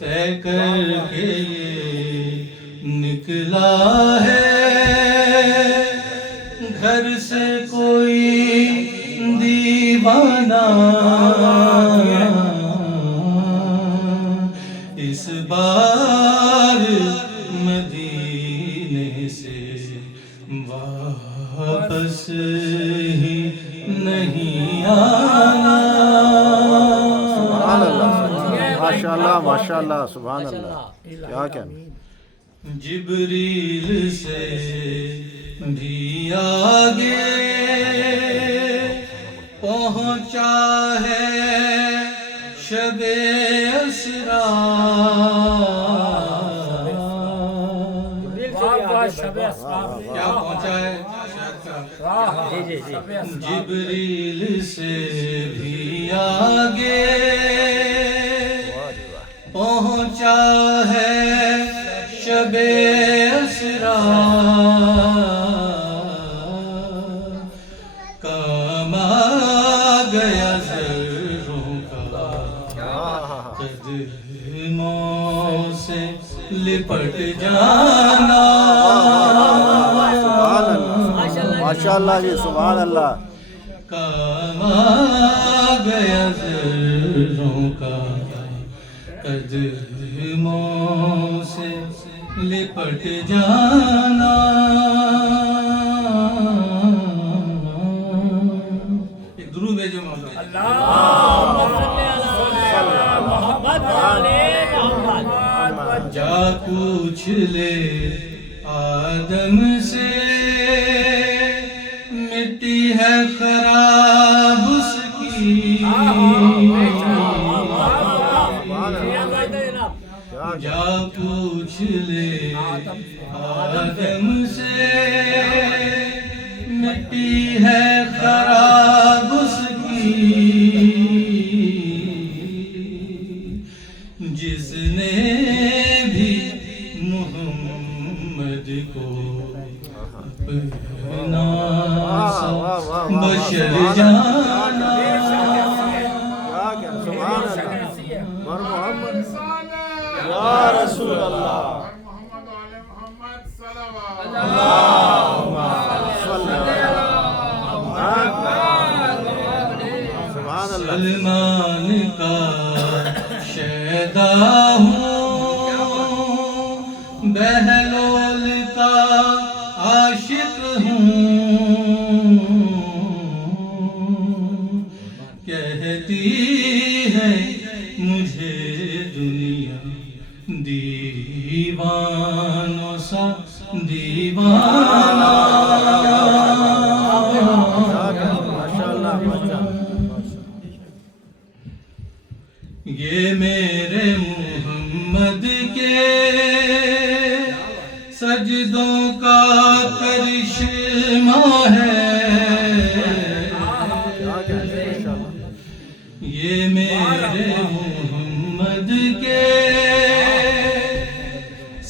طے کر کے یہ نکلا ہے گھر سے کوئی دیوانہ، اس بار مدینے سے واپس ہی نہیں آنا۔ سبحان اللہ، ماشاءاللہ ماشاءاللہ، سبحان اللہ، کیا کہنا۔ جبریل سے بھی آگے پہنچا ہے شب اسرا، کیا پہنچا ہے؟ جبریل سے بھی آگے پہنچا ہے شب اسرا، کام آ گیا ذروں کا قدموں سے لپٹ جانا۔ ماشاءاللہ جی، سبحان اللہ۔ کام آ گیا ذروں کا قدموں سے لپٹ جانا۔ ایک درود بھیجو محمد، جا پوچھ لے آدم سے، مٹی ہے خراب اس کی، جا پوچھ لے آدم سے، مٹی ہے خراب اس کی، جس نے بھی محمد کو اپنا سا بشر جانا۔ یا رسول اللہ، سلمان کا شیدا ہوں، بہلول کا عاشق ہوں، کہتی ہے مجھے دنیا دیوانوں سا دیوانہ۔ یہ میرے محمد کے سجدوں کا کرشمہ ہے، یہ میرے محمد کے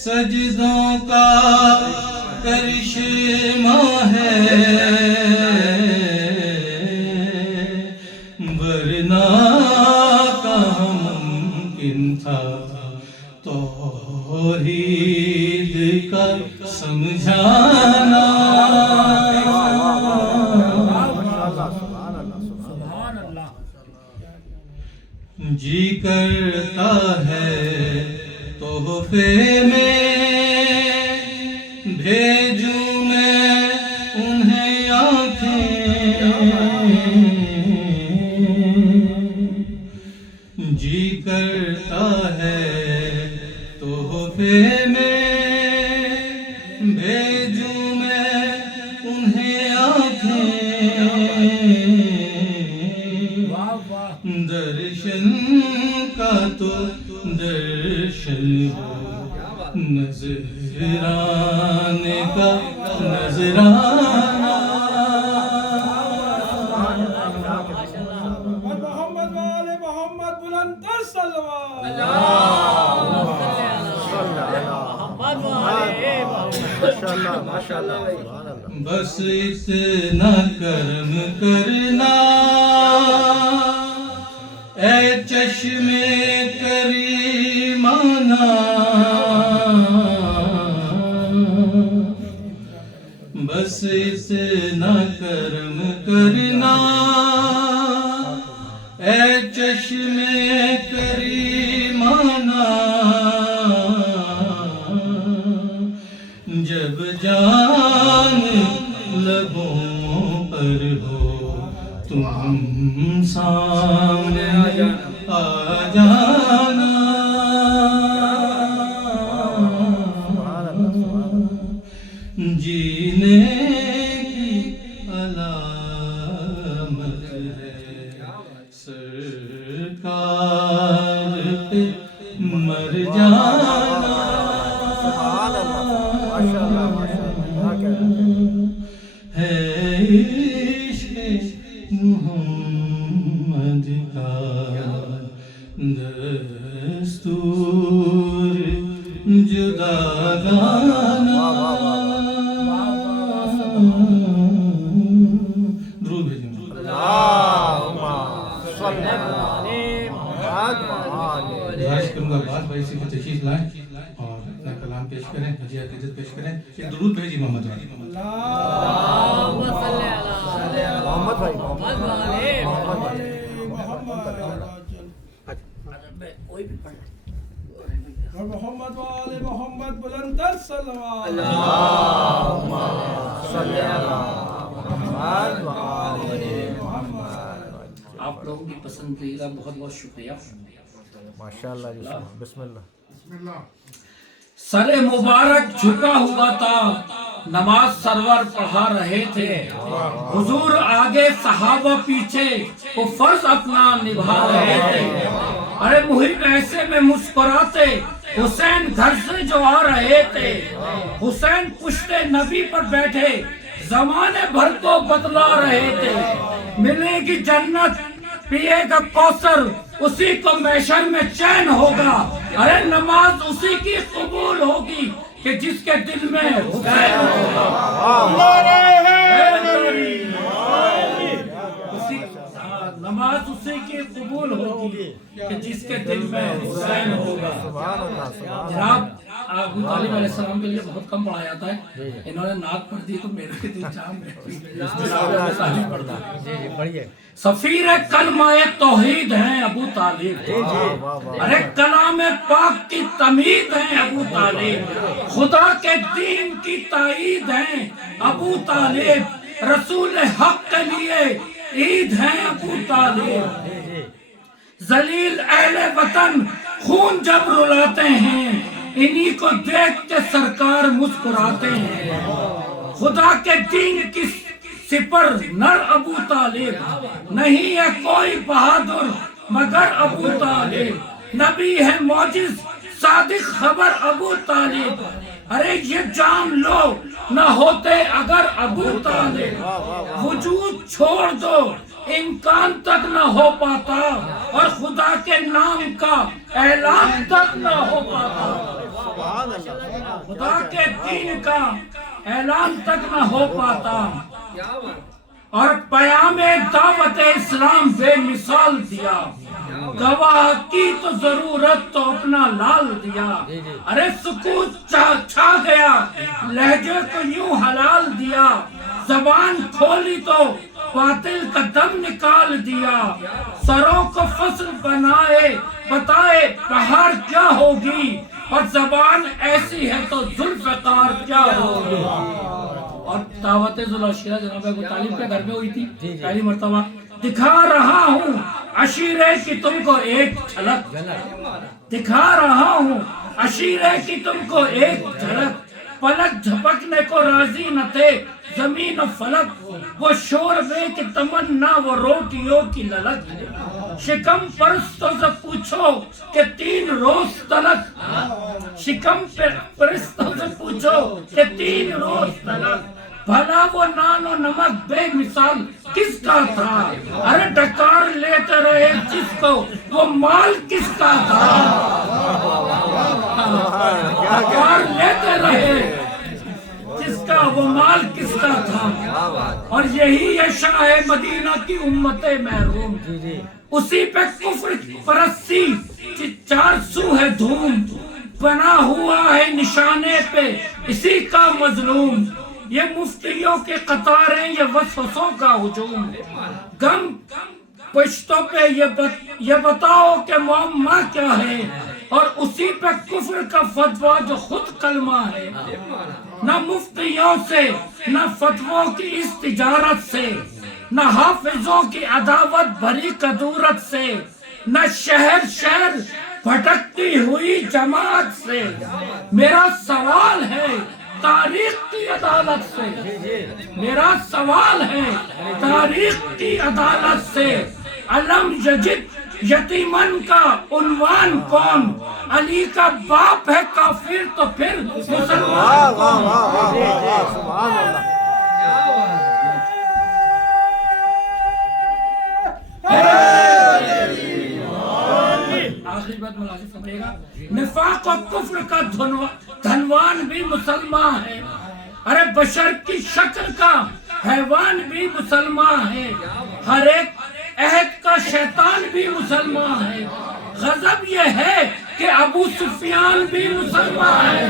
سجدوں کا کرشمہ ہے، ورنہ کہاں ممکن تھا توحید کا سمجھانا۔ جی کرتا ہے تحفے میں بھیجوں میں انہیں آنکھیں، جی کرتا ہے تحفے میں بھیجوں میں انہیں آنکھیں، درشن کا تو درشن ہو، نظرانے کا نظرانہ۔ محمد والے محمد بلند تر صلوات۔ بس اتنا کرم کرنا اے چشم چشم کریمانہ بس اتنا کرم کرنا اے چشم کریمانہ جب جان لبوں پر ہو تم سامنے آ جانا جینے کی علامت ہے سرکار پہ مر جانا ہے عشق محمد کا دستور جدا گانا درود بھیجیں گزارش کروں گا بعض بھائی سے تشریف لائیں اور اپنا کلام پیش کریں حجی عقیدت پیش کریں ایک درود بھیجی محمد والی محمد بھائی محمد وآل محمد بلند تر صلوات آپ لوگوں کی پسندیدہ بہت بہت شکریہ ماشاءاللہ جی بسم اللہ سر مبارک جھکا ہوا تھا نماز سرور پڑھا رہے تھے حضور آگے صحابہ پیچھے وہ فرض اپنا نبھا رہے تھے ارے محب ایسے میں مسکراتے حسین گھر سے جو آ رہے تھے حسین پشت نبی پر بیٹھے زمانے بھر کو بتلا رہے تھے ملے گی جنت پیے گا کوثر اسی کو محشر میں چین ہوگا ارے نماز اسی کی قبول ہوگی کہ جس کے دل میں حسین ہوگا نماز اسی کی قبول ہوگی کہ جس کے دل میں حسین ہوگا جناب ابو طالب علیہ السلام کے لیے بہت کم پڑھا جاتا ہے انہوں نے نعت پڑھ دی تو میرے دل جام ہے سفیر کلمہ توحید ہیں ابو طالب ارے کلام پاک کی تمہید ہیں ابو طالب خدا کے دین کی تائید ہیں ابو طالب رسول حق کے لیے عید ہیں ابو طالب ذلیل اہل وطن خون جب رلاتے ہیں انہی کو دیکھ کے سرکار مسکراتے ہیں خدا کے دین کی سپر نر ابو طالب نہیں ہے کوئی بہادر مگر ابو طالب نبی ہے معجز صادق خبر ابو طالب ارے یہ جان لو نہ ہوتے اگر ابو طالب وجود چھوڑ دو امکان تک نہ ہو پاتا اور خدا کے نام کا اعلان تک نہ ہو پاتا خدا کے دین کا اعلان تک نہ ہو پاتا اور پیام دعوت اسلام بے مثال دیا گواہ کی تو ضرورت تو اپنا لال دیا ارے سکوت چھا گیا لہجے کو یوں حلال دیا زبان کھولی تو باطل کا دم نکال دیا سروں کو فصل بنائے بتائے پہاڑ کیا ہوگی اور زبان ایسی ہے تو ذوالفقار کیا ہوگی اور دعوت ذوالعشیرہ جناب ابو طالب کے گھر میں ہوئی تھی پہلی مرتبہ دکھا رہا ہوں عشیرے کی تم کو ایک جھلک دکھا رہا ہوں عشیرے کی تم کو ایک جھلک پلک جھپکنے کو راضی نہ تھے زمین و فلک وہ شوربے کی تمنا وہ روٹیوں کی للک شکم پرستوں سے پوچھو کہ 3 روز تلک شکم پرستوں سے پوچھو کہ 3 روز تلک بھلا وہ نان و نمک بے مثال کس کا تھا ارے ڈکار لیتے رہے جس کو وہ مال کس کا تھا ڈکار لیتے رہے جس کا وہ مال کس کا تھا اور یہی ہے شاہ مدینہ کی امت محروم. اسی پہ کفر پرستی چار سو ہے دھوم, بنا ہوا ہے نشانے پہ اسی کا مظلوم. یہ مفتیوں کے قطاریں, یہ وسوسوں کا ہجوم. غم پشتوں پہ یہ بتاؤ کہ معمہ کیا ہے, اور اسی پہ کفر کا فتویٰ جو خود کلمہ ہے. نہ مفتیوں سے نہ فتووں کی اس تجارت سے, نہ حافظوں کی عداوت بھری کدورت سے, نہ شہر شہر بھٹکتی ہوئی جماعت سے. میرا سوال ہے تاریخ کی عدالت سے, میرا سوال ہے تاریخ کی عدالت سے. علم یجد یتیمن کا عنوان کون, علی کا باپ ہے کافر تو پھر مسلمان کون. سبحان اللہ. آخری بات ملازم سمجھے گا, نفاق و کفر کا دھنوان بھی مسلمان ہے. ارے بشر کی شکل کا حیوان بھی مسلمان ہے. ہر ایک عہد کا شیطان بھی مسلمان ہے. غضب یہ ہے کہ ابو سفیان بھی مسلمان ہے.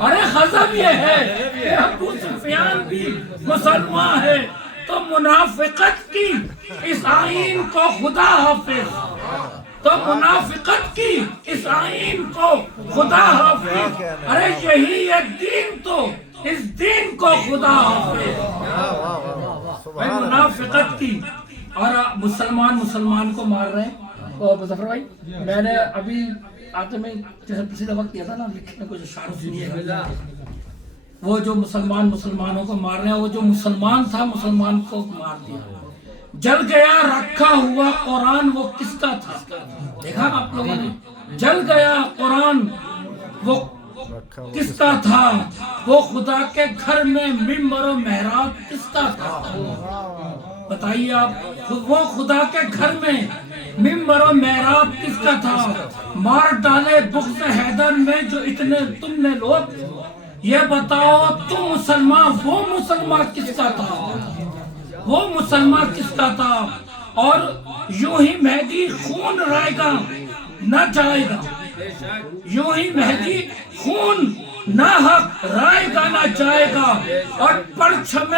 ارے غضب یہ ہے کہ ابو سفیان بھی مسلمان ہے. تو منافقت کی اس آئین کو خدا حافظ, تو منافقت کی اس آئین کو خدا حافظ. ارے یہی ہے دین, تو اس دین کو خدا حافظ. منافقت کی, اور مسلمان کو مار رہے ہیں. اور مظفر بھائی, میں نے ابھی آتے میں جیسے پچھلی دفعہ کیا تھا نا, لکھنے کو جو شعر سنیے, وہ جو مسلمانوں کو مار رہے ہیں, وہ جو مسلمان تھا مسلمان کو مار دیا. جل گیا رکھا ہوا قرآن وہ کس کا تھا, دیکھا آپ لوگوں نے, جل گیا قرآن وہ کس کا تھا, وہ خدا کے گھر میں ممبر و محراب کس کا تھا. بتائیے آپ, وہ خدا کے گھر میں ممبر و محراب کس کا تھا. مار ڈالے بغض حیدر میں جو اتنے تم نے لوگ, یہ بتاؤ تم مسلمان, وہ مسلمان کس کا تھا, وہ مسلمان کس کا تھا. اور یوں ہی مہدی خون رائے گا نہ جائے گا, یوں ہی مہدی خون نہ حق رائے گا نہ جائے گا, اور پرچم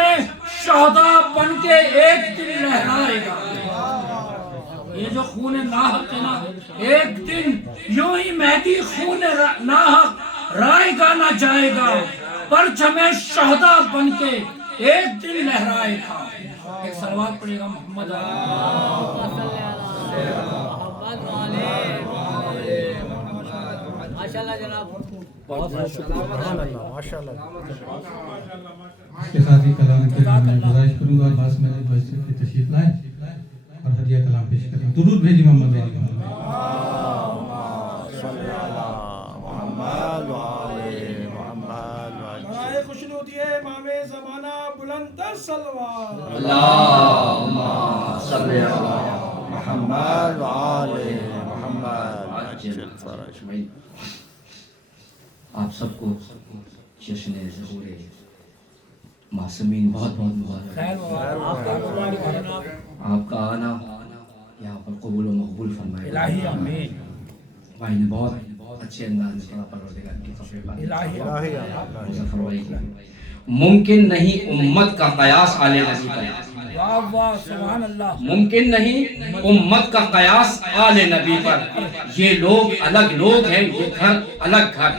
شہداء بن کے ایک دن لہرائے گا. یہ جو خون ناحق ہے نا, ایک دن یوں ہی مہدی خون ناحق رائے گا نہ جائے گا, پرچم شہداء بن کے ایک دن لہرائے گا. ایک صلوات پڑھے گا محمد ماشاءاللہ جناب. ماشاء اللہ. اس کے ساتھ ہی کلام کے لیے میں گزارش کروں گا, اور بعض میں کی تشریف لائیں اور ہدیہ کلام پیش کریں. درود بھیجی محمد علی برائے خوشنودی امام زمانہ بلند تر صلوات. اللہم صلی علی محمد وعلی محمد. آپ سب کو جشن ظہور معصومین بہت بہت مبارک. آپ کا آنا یہاں پر قبول و مقبول فرمائے. الہی آمین. بھائی نے بہت اچھے انداز میں پڑھا, پروردگار کی خبریں بات. مظفر بھائی ممکن نہیں امت کا قیاس آل نبی پر, واہ واہ سبحان اللہ. ممکن نہیں امت کا قیاس آل نبی پر. یہ لوگ الگ لوگ ہیں, یہ گھر الگ گھر.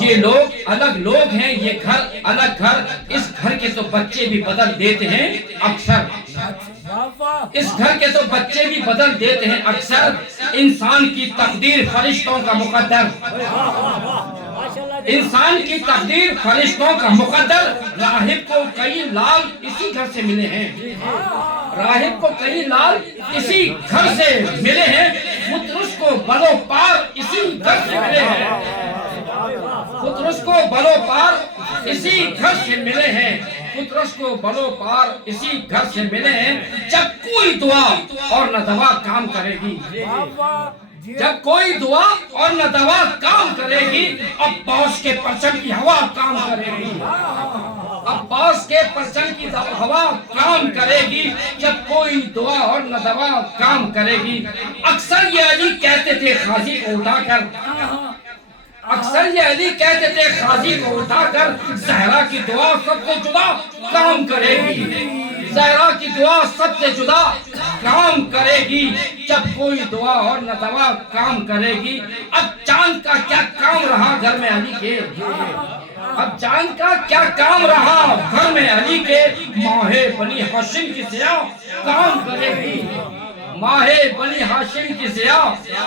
یہ لوگ الگ لوگ ہیں, یہ گھر الگ گھر. اس گھر کے تو بچے بھی بدل دیتے ہیں اکثر, اس گھر کے تو بچے بھی بدل دیتے ہیں اکثر. انسان کی تقدیر فرشتوں کا مقدر, انسان کی تقدیر فرشتوں کا مقدر. راہب کو کئی لال اسی گھر سے ملے ہیں, راہب کو کئی لال اسی گھر سے ملے ہیں. خطرس کو بلو پار اسی گھر سے ملے ہیں, خطرس کو بلو پار اسی گھر سے ملے ہیں. خطرس کو بلو پار اسی گھر سے ملے ہیں. جب کوئی دعا اور نہ دوا کام کرے گی, جب کوئی دعا اور نہ دوا کام کرے گی, اب باش کے پرچم کی ہوا کام کرے گی, عباس کے پرچم کی ہوا کام کرے گی جب کوئی دعا اور نہ دوا کام کرے گی. اکثر یہ علی کہتے تھے خاضی کو اٹھا کر، اکثر یہ علی کہتے تھے خاضی کو اٹھا کر، زہرا کی دعا سب سے جدا کام کرے گی. زہرا کی دعا سب سے جدا کام کرے گی جب کوئی دعا اور نہ دوا کام کرے گی. اب چاند کا کیا کام رہا گھر میں علی کے، اب چاند کا کیا کام رہا گھر میں علی کے. ماہ بنی ہاشم کی ضیاء کام کرے گی، ماہ بنی ہاشم کی ضیاء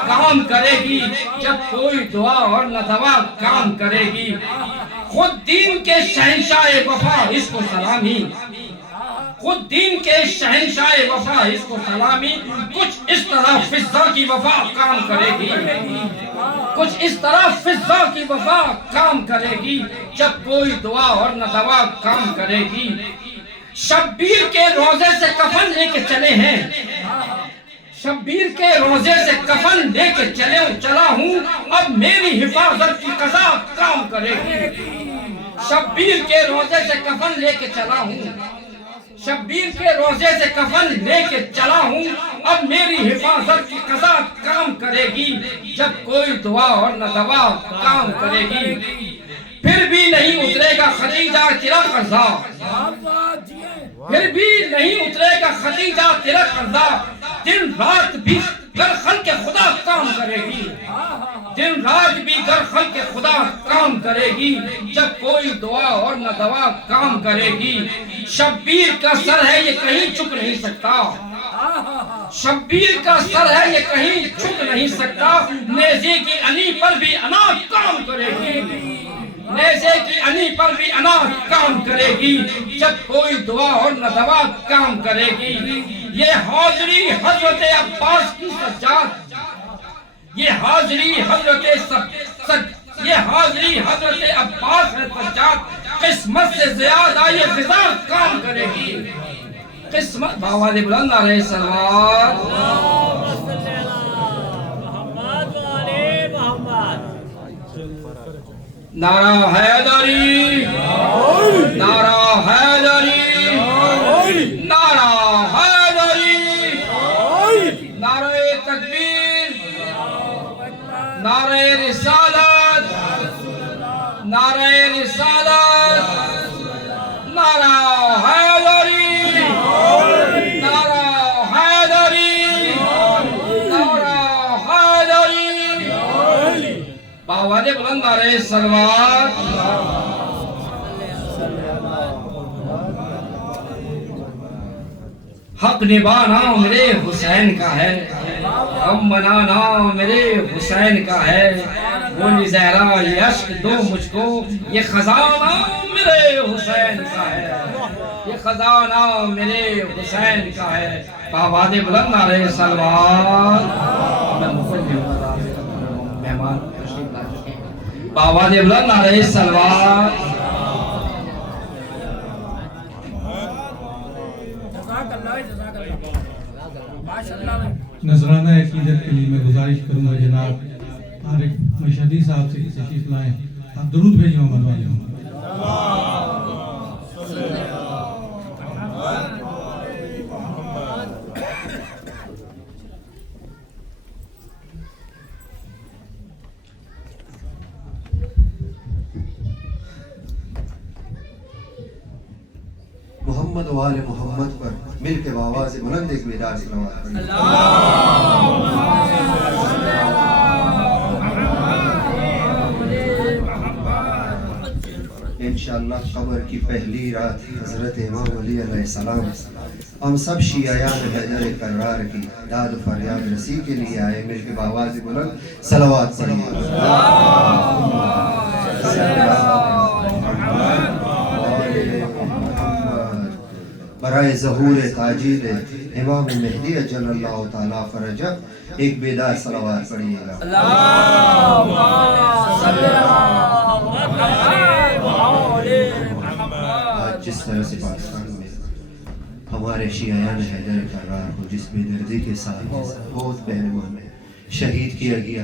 کام کرے گی جب کوئی دعا اور نہ دوا کام کرے گی. خود دین کے شہنشاہ وفا اس کو سلامی، خود دین کے شہنشاہ وفا اس کو سلامی. کچھ اس طرح فضا کی وفا کام کرے گی، کچھ اس طرح فضا کی وفا کام کرے گی جب کوئی دعا اور نہ دوا کام کرے گی. شبیر کے روزے سے کفن لے کے چلے ہیں، شبیر کے روزے سے کفن لے کے چلا ہوں، اب میری حفاظت کی قضا کام کرے گی. شبیر کے روزے سے کفن لے کے چلا ہوں، شبیر کے روزے سے کفن لے کے چلا ہوں، اب میری حفاظت کی قضا کام کرے گی جب کوئی دعا اور نہ دوا کام کرے گی. پھر بھی نہیں اترے گا خدیجہ تیرا قرضہ، پھر بھی نہیں اترے گا خدیجہ تیرا قرضہ. دن رات بھی گر خلق خدا کام کرے گی، دن رات بھی گر خلق خدا کام کرے گی جب کوئی دعا اور نہ دوا کام کرے گی. شبیر کا سر ہے یہ کہیں جھک نہیں سکتا، شبیر کا سر ہے یہ کہیں جھک نہیں سکتا. نیزے کی انی پر بھی انا کام کرے گی، نیزے کی انی پر بھی انا کام کرے گی جب کوئی دعا اور نہ دوا کام کرے گی. یہ حاضری حضرت عباس کی سجاد، یہ حاضری حضرت یہ حاضری حضرت عباس ہے سجاد. قسمت سے زیادہ یہ فضا کام کرے گی، قسمت باوال بلند علیہ السلام. نعرہ حیدری، نعرہ حیدری، نعرہ حیدری، نعرہ تکبیر، نعرہ رسالت، نعرہ رسالت، نعرہ حیدری، نعرہ حیدری، نعرہ حیدری. باوال بلند علیہ السلام. حق نبھانا میرے حسین کا ہے، غم منانا میرے حسین کا ہے. وہ زہرا یہ عشق دو مجھ کو، یہ خزانہ میرے حسین کا ہے، یہ خزانہ میرے حسین کا ہے. باوال بلند علیہ السلام. مہمان تشریف لا چکے ہیں. باوال بلند علیہ السلام. نذرانہ عقیدت کے لیے میں گزارش کروں گا جناب طارق مشہدی صاحب سے تشریف لائیں. آپ درود بھیجیں محمد والے. محمد و آل محمد پر مل کے آواز بلند ایک بیدار صلوات پڑھیں. انشاءاللہ قبر کی پہلی رات حضرت امام علی علیہ السلام ہم سب شیعیان حیدر کرار کی داد و فریاد رسی کے لیے آئے. مل کے آواز بلند صلوات پڑھیں. برائے ظہور تاجیل امام مہدی اجل اللہ تعالیٰ فرجہ ایک بیدار صلوات پڑھیے گا. آج جس طرح سے پاکستان میں ہمارے شیعیان حیدر کرار کو جس بے دردی کے ساتھ بہت پہلوؤں میں شہید کیا گیا،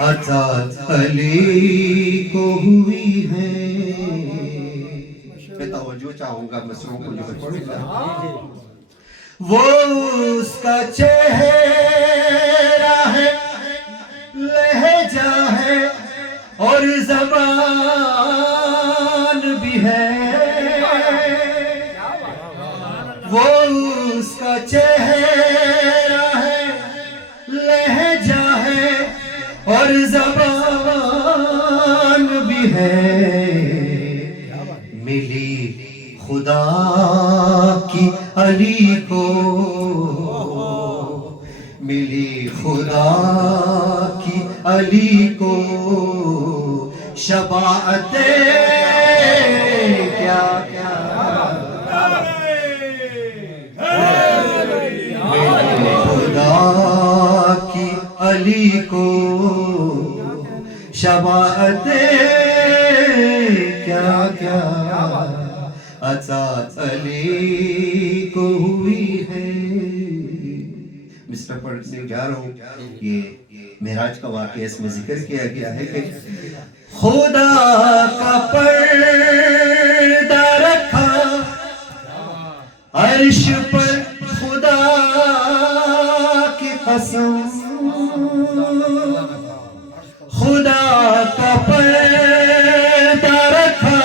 عطا علی کو ہوئی ہے. میں توجہ چاہوں گا مصروں کو جو میں پڑھوں گا. وہ اس کا چہرہ ہے، لہجہ ہے اور زبان بھی ہے. وہ اس کا چہرہ ہے، لہجہ ہے اور زبان بھی ہے. ملی خدا کی علی کو، ملی خدا کی علی کو شفاعت کیا کیا. ملی خدا کی علی کو شفاعت کیا کیا عطا علی کو ہوئی ہے. مصرع پڑھنے جا رہا ہوں. یہ معراج کا واقعہ اس میں ذکر کیا گیا ہے کہ خدا کا پردہ رکھا عرش پر، خدا کی قسم. خدا کا پردہ رکھا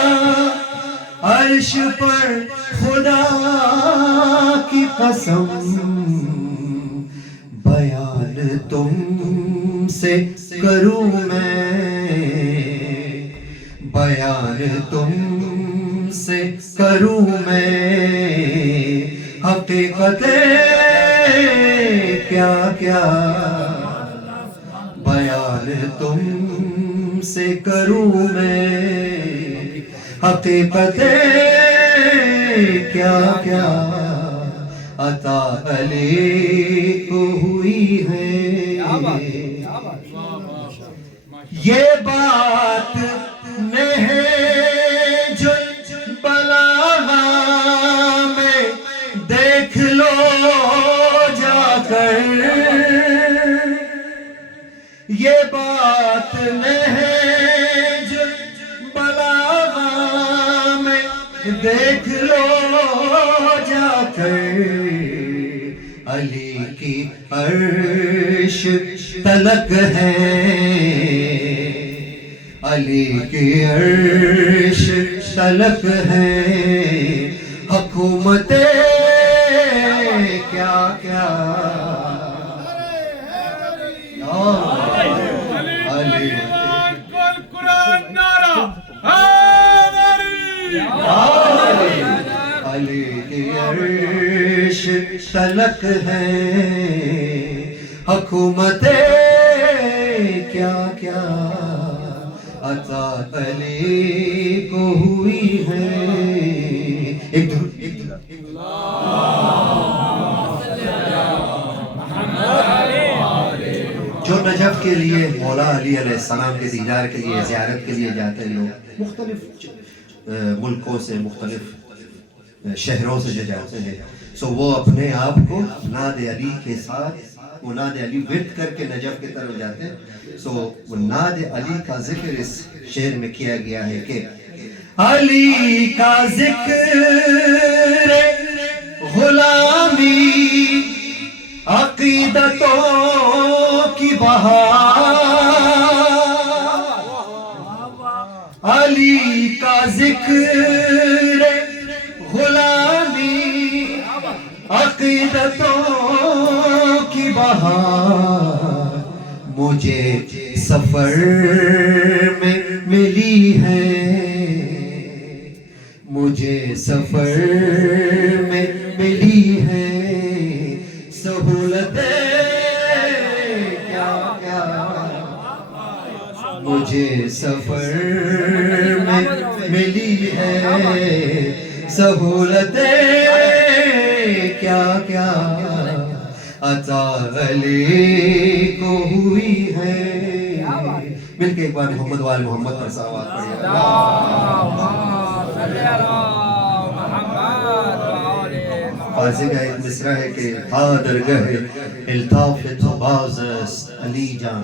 عرش پر، خدا کی قسم. بیان تم سے کروں میں، بیان تم سے کروں میں حقیقت کیا کیا. بیان تم سے کروں میں حقیقت کیا کیا عطا علی کو ہوئی ہے. یہ بات نہج البلاغہ میں دیکھ لو جا کر. یہ بات نہج البلاغہ میں دیکھ لو جا کر. علی کی عرش تلک ہے، علی کی عرش تلک ہے حکومت کیا کیا. علی علی کی عرش تلک ہے حکومت کیا کیا عطا علی کو ہوئی ہے. ایک درود جو نجف کے لیے مولا علی علیہ السلام کے دیدار کے لیے زیارت کے لیے جاتے ہیں لوگ، مختلف ملکوں سے، مختلف شہروں سے جو جاتے ہیں، سو وہ اپنے آپ کو ناد علی کے ساتھ، وہ ناد علی ورد کر کے نجف کی طرف جاتے ہیں. سو وہ ناد علی کا ذکر اس شعر میں کیا گیا ہے کہ علی کا ذکر غلامی عقیدتوں کی بہار. علی کا ذکر غلامی عقیدتوں کی بہار مجھے سفر میں ملی ہے، مجھے سفر میں ملی ہے سہولتیں کیا کیا. مجھے سفر میں ملی ہے سہولتیں کیا کیا عطا علی کو ہوئی ہے. مل کے ایک بار محمد وال محمد پر صلوات پڑھیے. قاضی کا ایک مصرع ہے کہ تھا درگہ الطاف تو باز علی جان،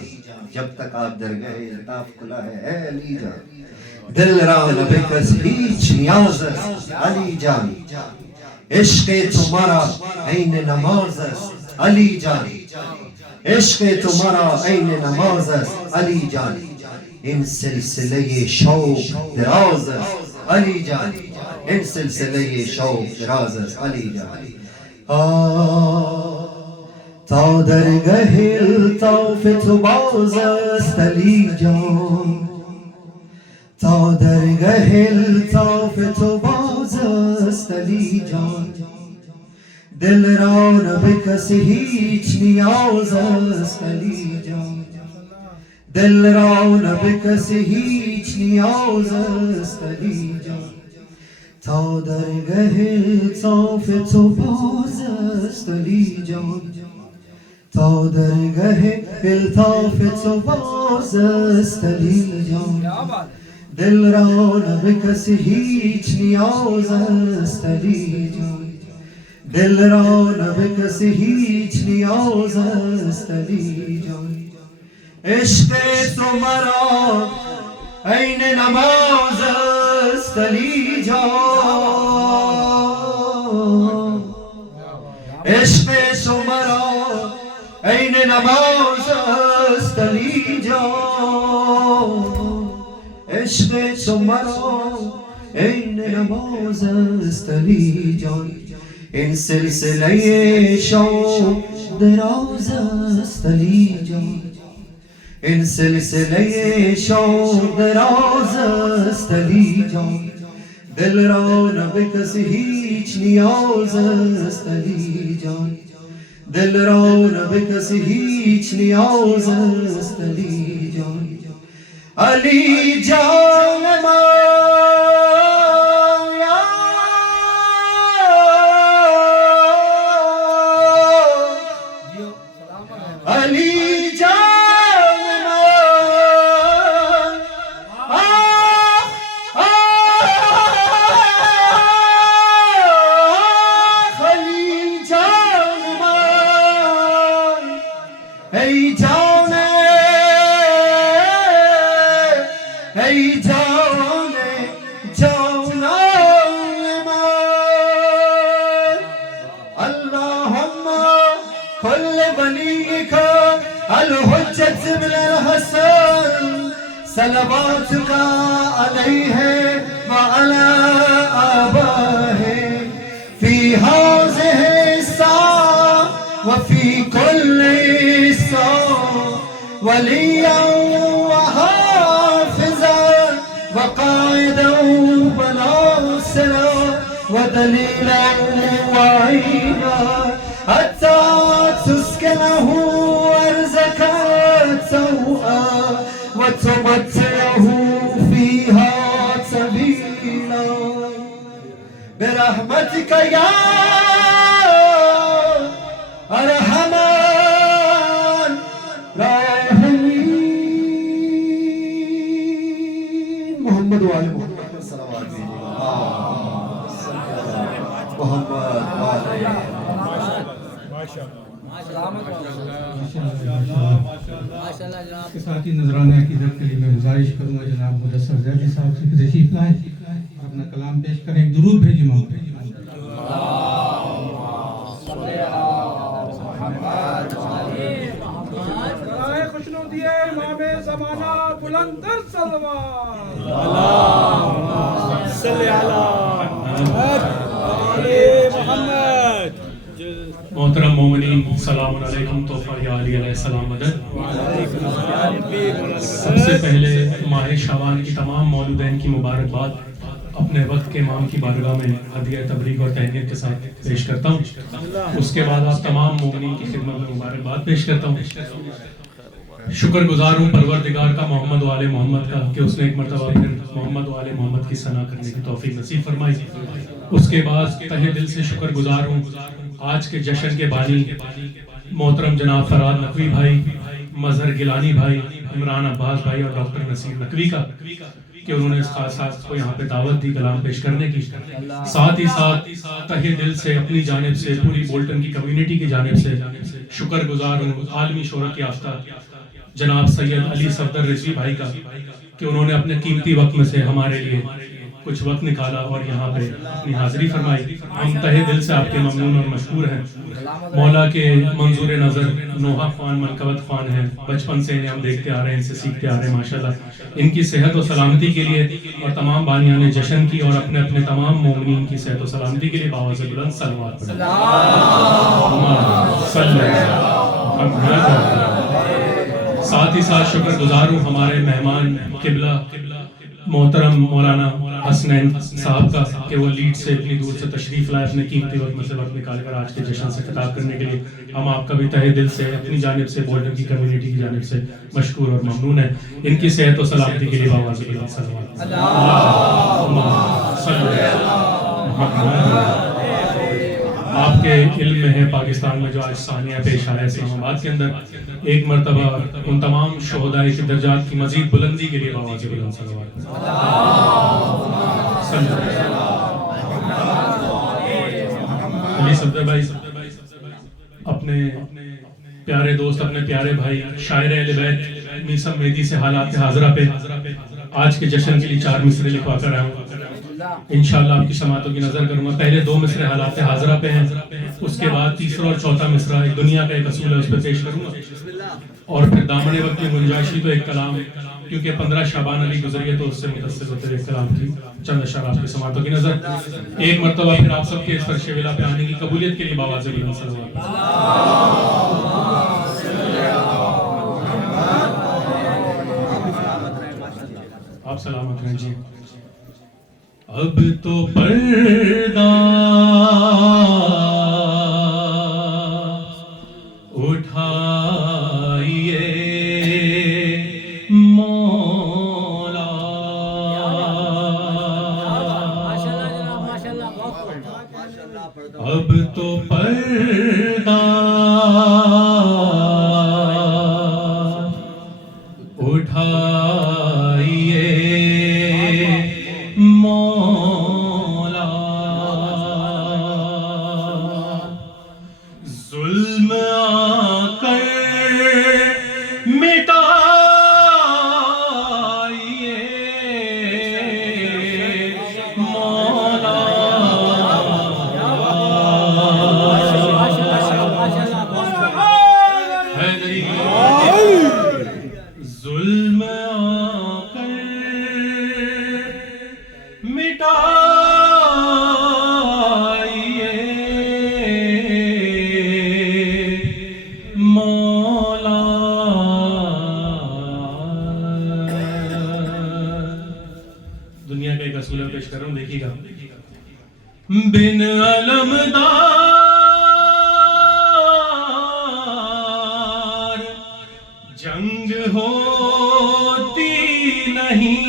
جب تک آپ درگاہ الطاف کھلا ہے اے علی جان دل را نبکس هیچ نیاز است علی جان عشق تمہارا عین نماز است علی جان عشق تمہارا عین نماز است علی جان ان سلسلے شوق دراز است علی جان ان سلسلے شوق دراز است علی جان تا درگاه الطاف تو باز است علی جان تا درگاه الطاف تو باز است علی جان دل را نه به کسی هیچ نیاز است علی جان دل را نه به کسی هیچ نیاز است علی جان تا درگاه الطاف تو باز است علی جان تا درگاه الطاف تو باز است علی جان دل را نه به کسی هیچ نیاز است علی جان دل را نه به کسی هیچ نیاز است علی جان عشق تو مرا عین نماز است علی جان عشق تو مرا عین نماز است علی جان عشق تو مرا عین نماز است علی جان این سلسله شوق دراز است علی جان این سلسله شوق دراز است علی جان دل را نه به کسی هیچ نیاز است علی جان دل را نه به کسی هیچ نیاز است علی جان علی جان علی جان علی جان ای جان ای جان جانان من اللهم كل وليك الحجة بن الحسن صلواتك عليه وعلى آبائه في هذه الساعة وفي كل ساعة وليا وحافظا وقائدا وناصرا ودليلا وعينا حتى تسكنه أرزك سوءا وتمتعه فيها سبيلا برحمتك يا أرحم الراحمين محمد وآل محمد صلوات محمد وآل اس کے ساتھ ہی نذرانہ عقیدت کے لیے میں گزارش کروں گا جناب مدثر زیدی صاحب سے تشریف لائیں اور اپنا کلام پیش کریں ایک درود بھیجیں ماں پہ برائے خوشنودی امام زمانہ بلند تر صلوات صلی علی محمد محترم مومنین السلام علیکم توفہ یا علی علیہ السلام مدد سب سے پہلے ماہ شعبان کی تمام مولودین کی مبارکباد اپنے وقت کے امام کی بارگاہ میں ہدیہ تبریک اور تہنیت کے ساتھ پیش کرتا ہوں اس کے بعد آپ تمام مومنین کی خدمت میں مبارکباد پیش کرتا ہوں شکر گزار ہوں پروردگار کا محمد و آل محمد کا کہ اس نے ایک مرتبہ پھر محمد و آل محمد کی ثنا کرنے کی توفیق نصیب فرمائی اس کے بعد تہہ دل سے شکر گزار ہوں آج کے جشن کے بانی محترم جناب فراد نقوی بھائی مظہر گیلانی بھائی عمران عباس بھائی اور ڈاکٹر نصیر نقوی کا کہ انہوں نے اس خاص کو یہاں پہ دعوت دی کلام پیش کرنے کی ساتھ ہی ساتھ تہہ دل سے اپنی جانب سے پوری بولٹن کی کمیونٹی کی جانب سے شکر گزار ہوں عالمی شہرت یافتہ جناب سید علی صفدر رضوی بھائی کا کہ انہوں نے اپنے قیمتی وقت میں سے ہمارے لیے کچھ وقت نکالا اور یہاں پہ اپنی حاضری فرمائی. ہم تہہ دل سے آپ کے ممنون اور مشکور ہیں. مولا کے منظور نظر نوحہ خوان منقبت خوان ہیں, بچپن سے انہیں ہم دیکھتے آ رہے ہیں, ان سے سیکھتے آ رہے ہیں ماشاءاللہ. ان کی صحت و سلامتی کے لیے اور تمام بانیان جشن کی اور اپنے اپنے تمام مومنین کی صحت و سلامتی کے لیے باوز بلند صلوات پڑھیں. ساتھ ہی ساتھ شکر گزار ہوں ہمارے مہمان قبلہ محترم مولانا حسنین صاحب کا کہ وہ لیڈ سے اتنی دور سے تشریف لائے, اپنے قیمتی وقت میں سے وقت نکال کر آج کے جشن سے خطاب کرنے کے لیے. ہم آپ کا بھی تہہ دل سے اپنی جانب سے بولڈر کی کمیونٹی کی جانب سے مشکور اور ممنون ہیں. ان کی صحت و سلامتی کے لیے باوز بلند صلوات. آپ کے علم میں ہے پاکستان میں جو آج ثانیہ پیش آیا اسلام آباد کے اندر, ایک مرتبہ ان تمام شہداء کے درجات کی مزید بلندی کے لیے باوز بلند صلوات. علی صفدر بھائی اپنے پیارے دوست, اپنے پیارے بھائی شاعر اہل بیت میثم مہدی سے حالات حاضرہ پہ آج کے جشن کے لیے 4 مصرے لکھوا کر آیا ہوں. انشاءاللہ آپ کی سماعتوں کی نظر کروں گا. پہلے 2 مصرے حالات حاضرہ پہ ہیں, اس کے بعد تیسرا اور چوتھا مصرع ایک دنیا کا ایک اصول ہے اس پہ پیش کروں گا, اور پھر دامن وقت کی گنجائشی تو ایک کلام ہے کیونکہ 15 شعبان علی گزری ہے تو اس سے متصل ہوتے ہوئے کلام کی چند اشعار آپ کی سماعتوں کی نظر. ایک مرتبہ پھر آپ سب کے اس فرش ولا پہ آنے کی قبولیت کے لیے باواز بلند صلوات. آپ سلامت رہیں جی. اب تو پردہ اٹھائیے مولا, اب تو پردہ اٹھائیے مولا, ظلم آ کر مٹائیے مولا, ظلم آ کر مٹائیے مولا, دنیا کا ایک اصول پیش کر رہا ہوں, دیکھیے گا. بن علمدار جنگ ہوتی نہیں,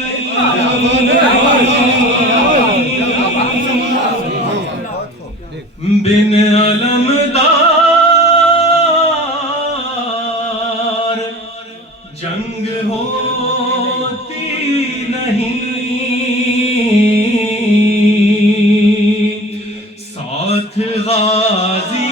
بن علمدار جنگ ہوتی نہیں, ساتھ غازی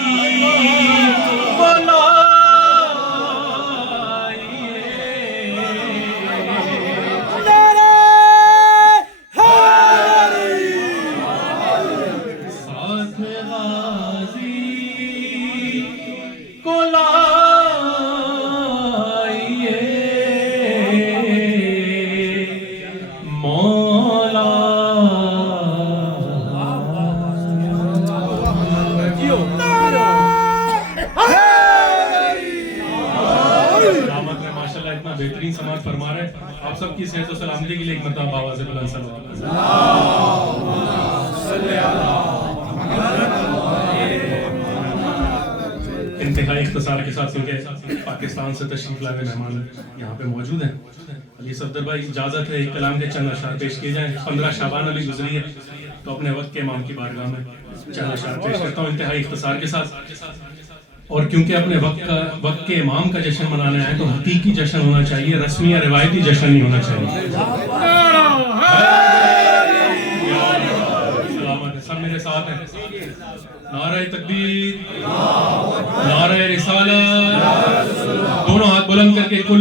بہترین سماعت فرما رہے ہیں. آپ سب کی صحت و سلامتی کے لیے ایک مرتبہ باواز بلند صلوات. انتہائی اختصار کے ساتھ کیونکہ پاکستان سے تشریف لائے مہمان یہاں پہ موجود ہیں. علی صفدر بھائی اجازت ہے ایک کلام کے چند اشعار پیش کیے جائیں. 15 شعبان علی گزری ہے تو اپنے وقت کے امام کی بارگاہ میں چند اشعار پیش کرتا ہوں انتہائی اختصار کے ساتھ. اور کیونکہ اپنے وقت کے امام کا جشن منانے آئے تو حقیقی جشن ہونا چاہیے, رسمی یا روایتی جشن نہیں ہونا چاہیے. سلامت, سب میرے ساتھ ہیں. نعرہ تکبیر, نعرہ رسالت, دونوں ہاتھ بلند کر کے کل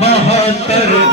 72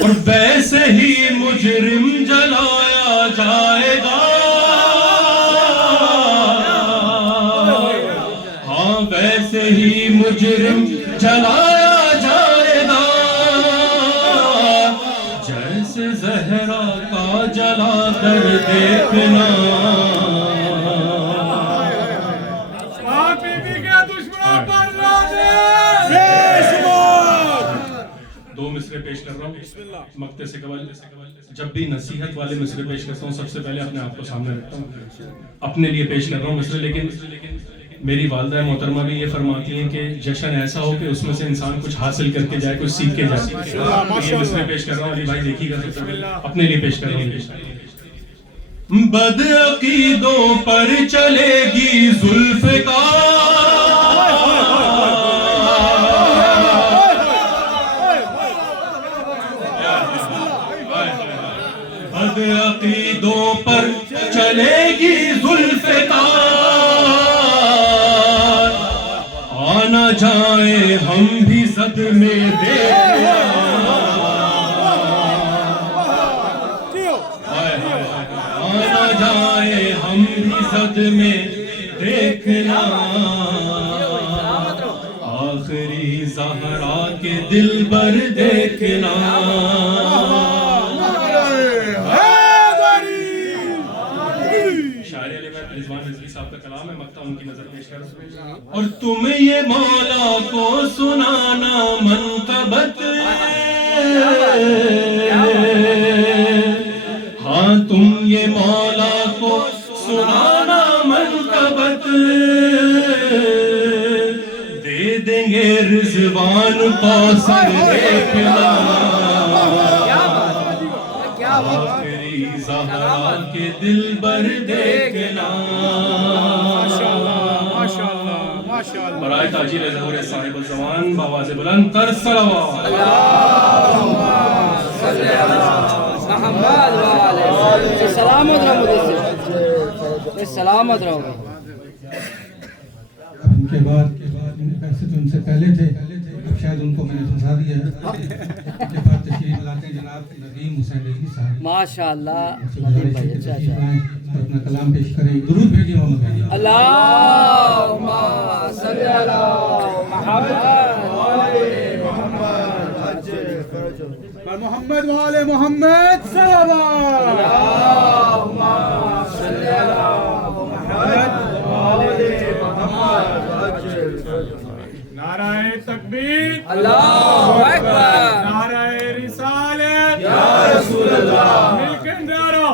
اور ویسے ہی مجرم جلایا جائے گا, ہاں ویسے ہی مجرم جلایا جائے گا, جیسے زہرا کا جلا کر دیکھنا. دو مصرے پیش کر رہا ہوں مقطع سے قبل. جب بھی نصیحت والے مصرے پیش کرتا ہوں سب سے پہلے اپنے آپ کو سامنے رکھتا ہوں, اپنے لیے پیش کر رہا ہوں مصرے. لیکن میری والدہ محترمہ بھی یہ فرماتی ہیں کہ جشن ایسا ہو کہ اس میں سے انسان کچھ حاصل کر کے جائے, کچھ سیکھ کے جائے. یہ مصرے پیش کر رہا ہوں, علی بھائی دیکھیے گا, اپنے لیے پیش کر رہا ہوں. بد عقیدوں پر چلے گی بد عقیدوں پر چلے گی ذوالفقار, آنا جائیں ہم بھی زد میں دیکھنا. آنا جائیں ہم بھی زد میں دیکھنا, آخری زہرا کے دل بر دیکھنا. صاحب کا کلام ہے, مقطع ان کی نظر پیش کر. اور تم یہ مولا کو سنانا منقبت, ہاں تم یہ مولا کو سنانا منقبت, دے دیں گے رضوان کوثر دیکھنا. آخری زہرا کے دل بر دیکھنا. برائے تاجیل ظہور صاحب الزمان بآواز بلند تر صلوات. سلامت رہو. ان کے بعد پیسے تو ان سے پہلے تھے, اب شاید ان کو میں نے پھنسا دیا ہے. ان کے بعد تشریف لاتے ہیں جناب ندیم حسین رضوی صاحب. ماشاءاللہ ندیم بھائی, اچھا اور اپنا کلام پیش کریں. درود بھیجیے محمد بھائی. اللہم صلی علی محمد وعلى محمد صلوات. اللهم صل على محمد وعلى محمد. نعرہ تکبیر, اللہ اکبر, نعرہ رسالت یا رسول اللہ. مل کے نعرہ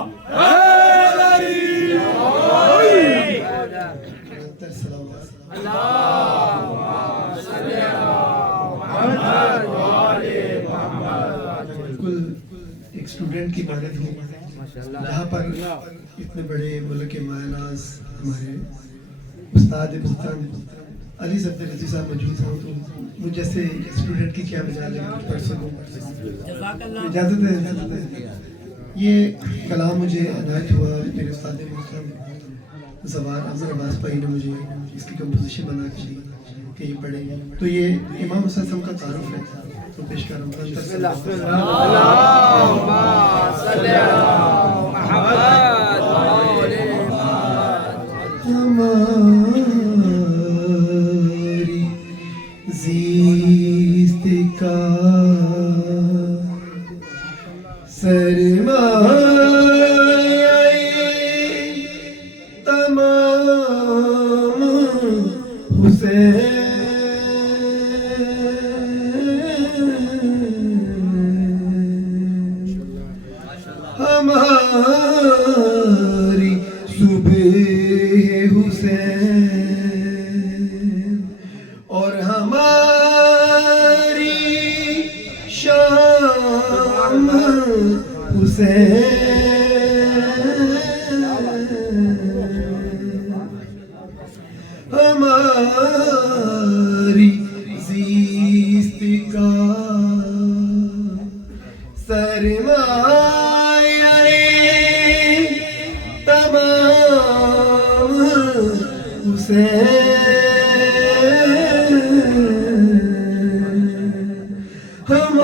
ایک اسٹوڈنٹ کی مانند ہوں جہاں پر اتنے بڑے ملک کے مایناز ہمارے استاد بستان علی صاحب رضوی صاحب موجود ہوں, تو مجھ جیسے اسٹوڈنٹ کی کیا مجال ہے کچھ پڑھ سکوں. اجازت ہے. یہ کلام مجھے عنایت ہوا میرے استاد محترم زوار احمد عباس بھائی نے مجھے اس کی کمپوزیشن بنا کے دی کہ یہ پڑھیں. تو یہ امام حسین صاحب کا تعارف ہے, تو پیش کر رہا ہوں. اللہم صلی علی محمد وعلی ہماری زیست کا سرمایہ تمام حسین, ہماری صبح حسین اور ہماری شام حسین, ہماری زیست کا سرمایہ تمام حسین, ہماری